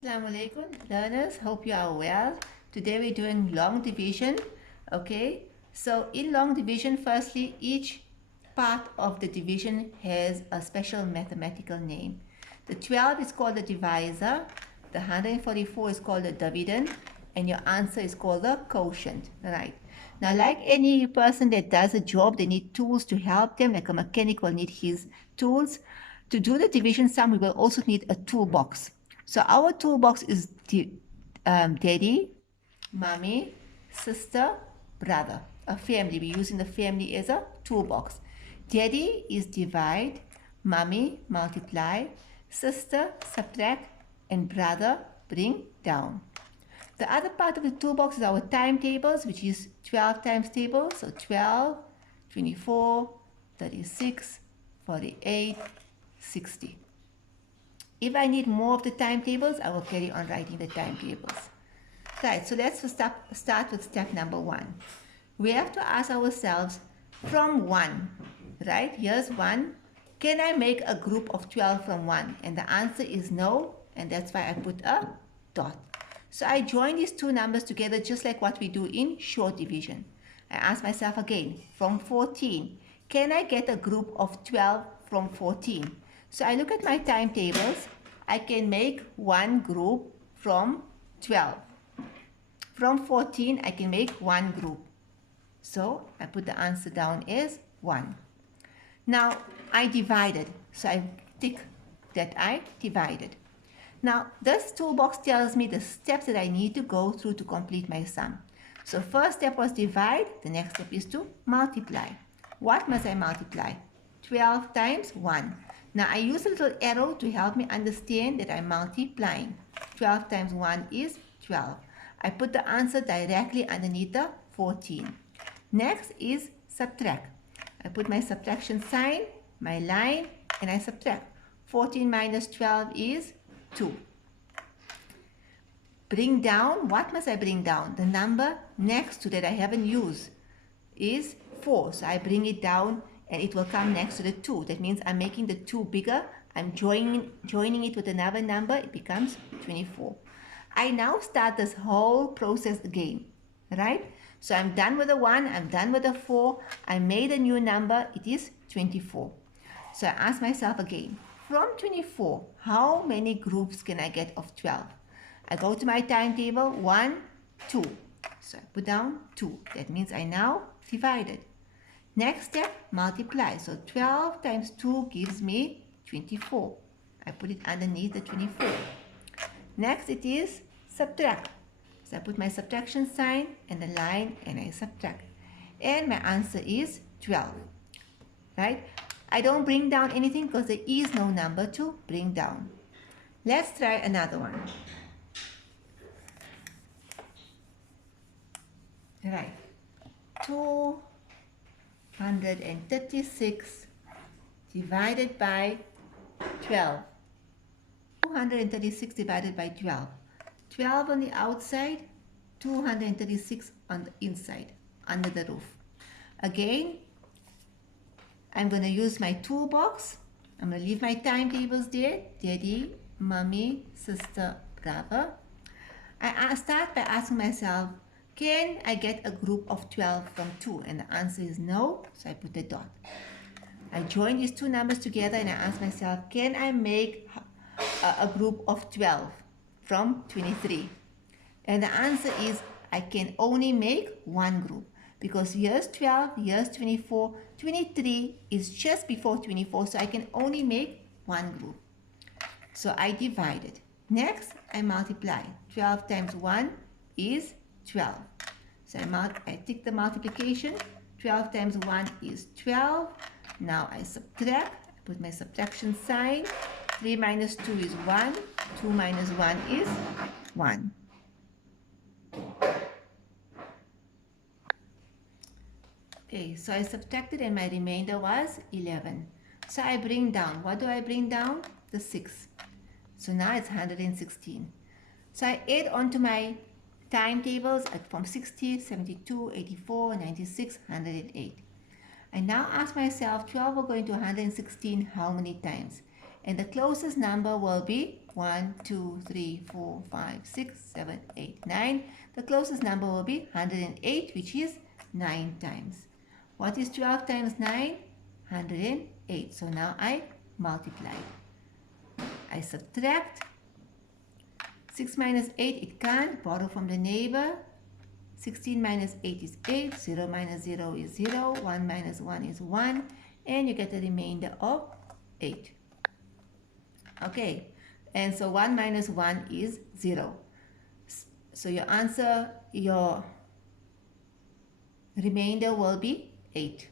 Assalamu alaikum learners, hope you are well. Today we're doing long division. Okay, so in long division, firstly, each part of the division has a special mathematical name. The 12 is called the divisor, the 144 is called the dividend, and your answer is called the quotient. Right. Now, like any person that does a job, they need tools to help them, like a mechanic will need his tools. To do the division sum, we will also need a toolbox. So our toolbox is daddy, mommy, sister, brother, a family. We're using the family as a toolbox. Daddy is divide, mommy multiply, sister subtract, and brother bring down. The other part of the toolbox is our timetables, which is 12 times table. So 12, 24, 36, 48, 60. If I need more of the timetables, I will carry on writing the timetables. Right, so let's start with step number 1. We have to ask ourselves from 1, right? Here's 1. Can I make a group of 12 from 1? And the answer is no, and that's why I put a dot. So I join these two numbers together just like what we do in short division. I ask myself again, from 14, can I get a group of 12 from 14? So I look at my timetables. I can make one group from 12. From 14, I can make one group. So I put the answer down as 1. Now I divided. So I tick that I divided. Now this toolbox tells me the steps that I need to go through to complete my sum. So first step was divide. The next step is to multiply. What must I multiply? 12 times 1. Now I use a little arrow to help me understand that I'm multiplying. 12 times 1 is 12. I put the answer directly underneath the 14. Next is subtract. I put my subtraction sign, my line, and I subtract. 14 minus 12 is 2. Bring down, what must I bring down? The number next to that I haven't used is 4. So I bring it down and it will come next to the 2. That means I'm making the 2 bigger. I'm joining it with another number. It becomes 24. I now start this whole process again, right? So I'm done with the 1. I'm done with the 4. I made a new number. It is 24. So I ask myself again, from 24, how many groups can I get of 12? I go to my timetable, 1, 2. So I put down 2. That means I now divided. Next step, multiply. So 12 times 2 gives me 24. I put it underneath the 24. Next it is subtract. So I put my subtraction sign and the line and I subtract. And my answer is 12. Right? I don't bring down anything because there is no number to bring down. Let's try another one. Right. 236 divided by 12. 236 divided by 12. 12 on the outside, 236 on the inside, under the roof. Again, I'm going to use my toolbox. I'm going to leave my timetables there. Daddy, mommy, sister, brother. I start by asking myself, can I get a group of 12 from 2? And the answer is no, so I put a dot. I join these two numbers together and I ask myself, can I make a group of 12 from 23? And the answer is I can only make one group because here's 12, here's 24, 23 is just before 24, so I can only make one group. So I divided. Next, I multiply. 12 times 1 is 12. So I tick the multiplication. 12 times 1 is 12. Now I subtract. I put my subtraction sign. 3 minus 2 is 1. 2 minus 1 is 1. Okay, so I subtracted and my remainder was 11. So I bring down. What do I bring down? The 6. So now it's 116. So I add on to my timetables from 60, 72, 84, 96, 108. I now ask myself, 12 will go into 116 how many times? And the closest number will be 1, 2, 3, 4, 5, 6, 7, 8, 9. The closest number will be 108, which is 9 times. What is 12 times 9? 108. So now I multiply. I subtract. 6 minus 8, it can't. Borrow from the neighbor. 16 minus 8 is 8. 0 minus 0 is 0. 1 minus 1 is 1. And you get a remainder of 8. Okay, and so 1 minus 1 is 0. So your answer, your remainder will be 8.